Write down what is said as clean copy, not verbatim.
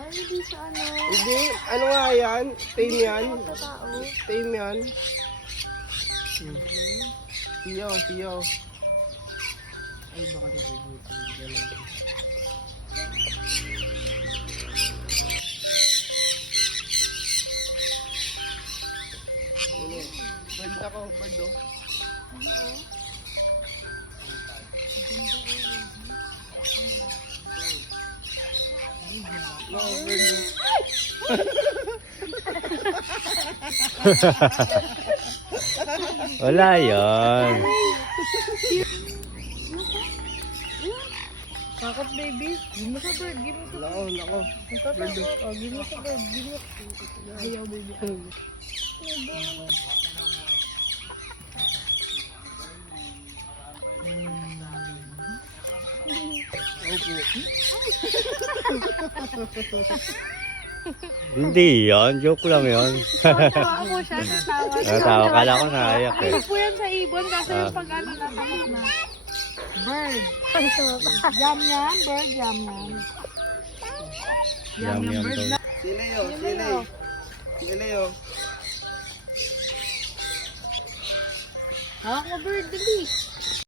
Ay, hindi siya ano. Hindi, ano nga yan? Tame yan. Sa tao. Tame yan. Siyaw, siyaw. Ay, baka nakubuto. Hindi na lang. Bird ako, bird oh. No, bird oh. Wala yun. Kakot baby. Give mo sa bird. Give mo sa bird. Lako, lako. Bird. Oh, give mo sa bird. Give mo. Ayaw baby. Opo. Hindi yan. Joke lang yun. Tawa mo siya. Natawa siya. Natawa. Kala ko naiyak eh. Ano po yan sa ibon? Kasi yung pag-ano natakot na. Bird. Yum yum. Bird. Yum yum. Yum yum bird daw. na. Sili oh, sili. Sili oh. Hawak mo bird. Dali.